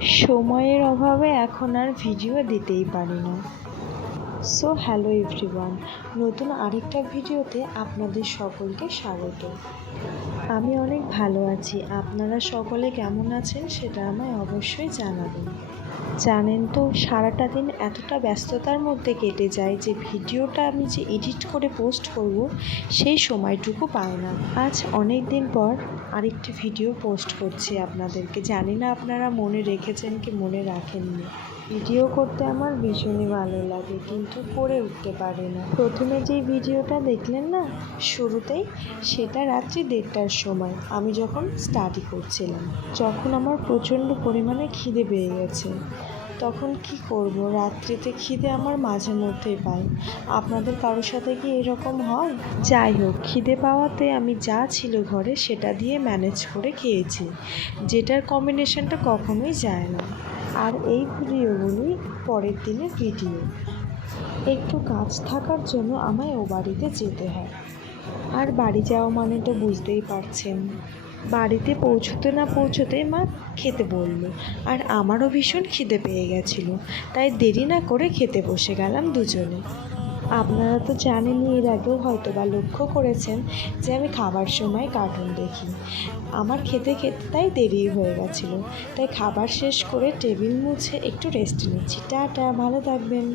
সময়ের অভাবে এখন আর ভিডিও দিতেই পারি না। সো হ্যালো এভরিওয়ান, নতুন আরেকটা ভিডিওতে আপনাদের সকলকে স্বাগত। আমি অনেক ভালো আছি। আপনারা সকলে কেমন আছেন সেটা আমায় অবশ্যই জানাবেন। জানেন তো, সারাটা দিন এতটা ব্যস্ততার মধ্যে কেটে যায় যে ভিডিওটা আমি যে এডিট করে পোস্ট করব সেই সময়টুকু পাই না। আজ অনেক দিন পর আরেকটি ভিডিও পোস্ট করছি আপনাদেরকে। জানি না আপনারা মনে রেখেছেন কি মনে রাখেননি। ভিডিও করতে আমার ভীষণই ভালো লাগে, কিন্তু করে উঠতে পারি না। প্রথমে যেই ভিডিওটা দেখলেন না শুরুতেই, সেটা রাত্রি 1:30টার সময় আমি যখন স্টাডি করছিলাম, যখন আমার প্রচণ্ড পরিমাণে খিদে পেয়ে গেছে। তখন কি করব, রাত্রিতে খিদে আমার মাঝে মধ্যেই পায়। আপনাদের কারোর সাথে কি এরকম হয়? যাই হোক, খিদে পাওয়াতে আমি যা ছিল ঘরে সেটা দিয়ে ম্যানেজ করে খেয়েছি, যেটার কম্বিনেশনটা কখনোই যায় না। আর এই ভিডিওগুলি পরের দিনের ভিডিও। একটু কাজ থাকার জন্য আমায় ও বাড়িতে যেতে হয়। আর বাড়ি যাওয়া মানে তো বুঝতেই পারছেন, বাড়িতে পৌঁছতে না পৌঁছতেই মা খেতে বলল। আর আমারও ভীষণ খিদে পেয়ে গেছিলো, তাই দেরি না করে খেতে বসে গেলাম দুজনে। আপনারা তো জানেনই, এর আগেও হয়তো বা লক্ষ্য করেছেন যে আমি খাবার সময় কার্টুন দেখি। আমার খেতে খেতে তাই দেরি হয়ে গেছিলো, তাই খাবার শেষ করে টেবিল মুছে একটু রেস্ট নিচ্ছি। টাটা, ভালো থাকবেন।